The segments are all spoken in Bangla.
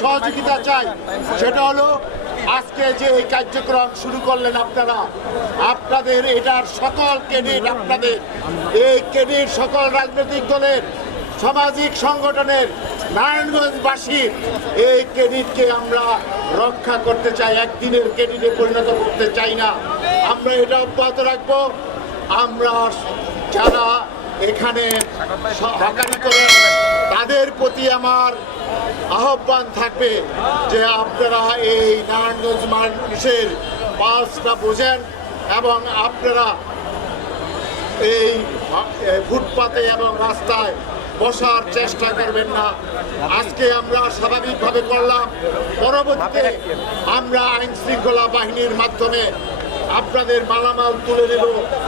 সহযোগিতা চাই, সেটা হলো আজকে যে এই কার্যক্রম শুরু করলেন আপনারা, আপনাদের এটার সকল ক্রেডিট আপনাদের, এই ক্রেডিট সকল রাজনৈতিক দলের, সামাজিক সংগঠনের, নারায়ণগঞ্জবাসীর এই ক্রেডিটকে আমরা রক্ষা করতে চাই, একদিনের ক্রেডিটে পরিণত করতে চাই না। আমরা এটা অব্যাহত রাখবো। আমরা যারা এখানে হকারি করেন তাদের প্রতি আমার আহ্বান থাকবে যে আপনারা এই নারায়ণগঞ্জ মানুষের পালসটা বোঝেন এবং আপনারা এই ফুটপাতে এবং রাস্তায় বসার চেষ্টা করবেন না। আজকে আমরা স্বাভাবিকভাবে করলাম, পরবর্তীতে আমরা আইন শৃঙ্খলা বাহিনীর মাধ্যমে আপনাদের মালামাল তুলে নেব,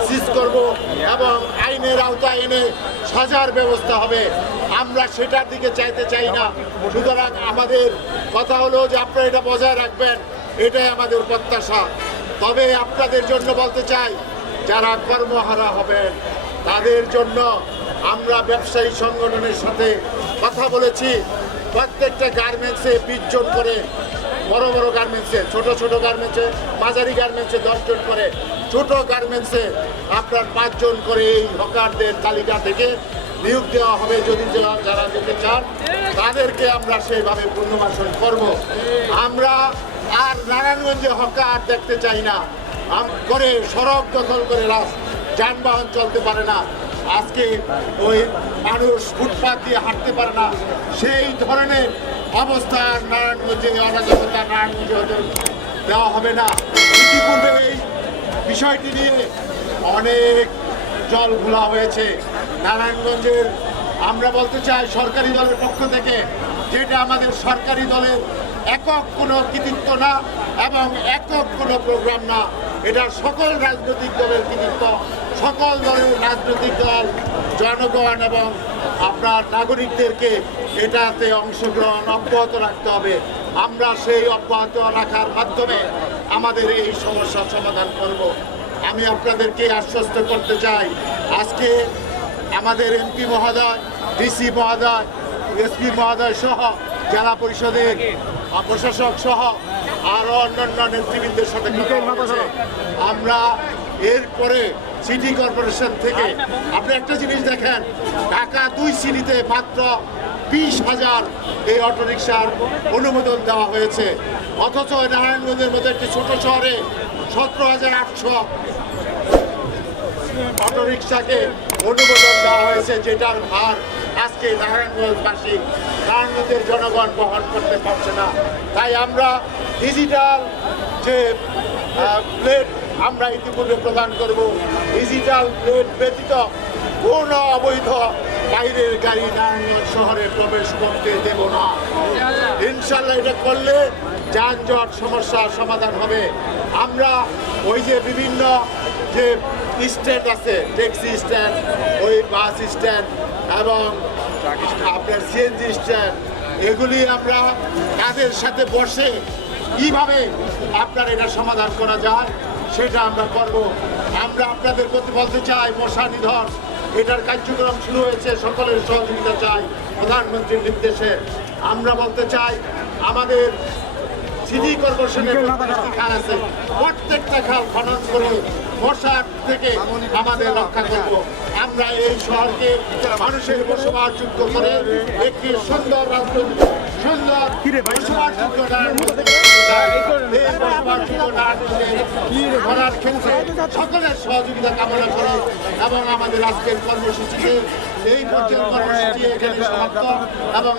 সিজ করব এবং আইনের আওতায় এনে সাজার ব্যবস্থা হবে। আমরা সেটার দিকে চাইতে চাই না। সুতরাং আমাদের কথা হলো যে আপনারা এটা বজায় রাখবেন, এটাই আমাদের প্রত্যাশা। তবে আপনাদের জন্য বলতে চাই, যারা কর্মহারা হবেন তাদের জন্য আমরা ব্যবসায়ী সংগঠনের সাথে কথা বলেছি। প্রত্যেকটা গার্মেন্টসে 20 জন করে, বড় বড় গার্মেন্টসে, ছোট ছোট গার্মেন্টসে, মাঝারি গার্মেন্টসে 10 জন করে, ছোট গার্মেন্টসে আপনার 5 জন করে এই হকারদের তালিকা থেকে নিয়োগ দেওয়া হবে। যদি যারা যেতে চান তাদেরকে আমরা সেইভাবে পুনর্বাসন করব। আমরা আর নারায়ণগঞ্জে হকার দেখতে চাই না করে সড়ক দখল করে যানবাহন চলতে পারে না, আজকে ওই মানুষ ফুটপাত দিয়ে হাঁটতে পারে না, সেই ধরনের অবস্থা নারায়ণগঞ্জে অরাজকতা নারায়ণগঞ্জে দেওয়া হবে না। ইতিপূর্বে এই বিষয়টি নিয়ে অনেক জল ঘোলা হয়েছে নারায়ণগঞ্জের। আমরা বলতে চাই সরকারি দলের পক্ষ থেকে, যেটা আমাদের সরকারি দলের একক কোনো কৃতিত্ব না এবং একক কোনো প্রোগ্রাম না, এটা সকল রাজনৈতিক দলের কৃতিত্ব। সকল দলের রাজনৈতিক দল, জনগণ এবং আপনার নাগরিকদেরকে এটাতে অংশগ্রহণ অব্যাহত রাখতে হবে। আমরা সেই অব্যাহত রাখার মাধ্যমে আমাদের এই সমস্যার সমাধান করব। আমি আপনাদেরকে আশ্বস্ত করতে চাই, আজকে আমাদের এমপি মহোদয়, ডিসি মহোদয়, এসপি মহোদয় সহ জেলা পরিষদের প্রশাসক সহ আরও অন্যান্য নেতৃবৃন্দের সাথে আমরা এরপরে সিটি কর্পোরেশন থেকে আপনি একটা জিনিস দেখেন, ঢাকা 2 সিটিতে মাত্র 20,000 এই অটোরিকশার অনুমোদন দেওয়া হয়েছে, অথচ নারায়ণগঞ্জের মতো একটি ছোট শহরে 17,800 অটোরিকশাকে অনুমোদন দেওয়া হয়েছে, যেটার ভার আজকে নারায়ণগঞ্জবাসী, নারায়ণগঞ্জের জনগণ বহন করতে পারছে না। তাই আমরা ডিজিটাল যে প্লেট আমরা ইতিপূর্বে প্রদান করব, ডিজিটাল প্লেট ব্যতীত কোনো অবৈধ বাইরের গাড়ি নারায়ণগঞ্জ শহরে প্রবেশ করতে দেব না। ইনশাল্লাহ এটা করলে যানজট সমস্যার সমাধান হবে। আমরা ওই যে বিভিন্ন যে স্ট্যান্ড আছে, ট্যাক্সি স্ট্যান্ড, ওই বাস স্ট্যান্ড এবং আপনার সিএনজি স্ট্যান্ড, এগুলি আমরা তাদের সাথে বসে কিভাবে আপনার এটা সমাধান করা যায় সেটা আমরা করব। আমরা আপনাদের প্রতি বলতে চাই, মশা নিধন এটার কার্যক্রম শুরু হয়েছে, সকলের সহযোগিতা চাই প্রধানমন্ত্রীর নির্দেশে। আমরা বলতে চাই, আমাদের সিটি কর্পোরেশনের খাল আছে, প্রত্যেকটা খাল খনন করে মশার থেকে আমাদের রক্ষা করব। আমরা এই শহরকে মানুষের বসবাসযোগ্য করে একটি সুন্দর রাজনৈতিক সুন্দর বসবাসযোগ্য করার ক্ষেত্রে সকলের সহযোগিতা কামনা করে এবং আমাদের আজকের কর্মসূচিতে এই পর্যায়ের কর্মসূচি এখানে সমাপ্ত এবং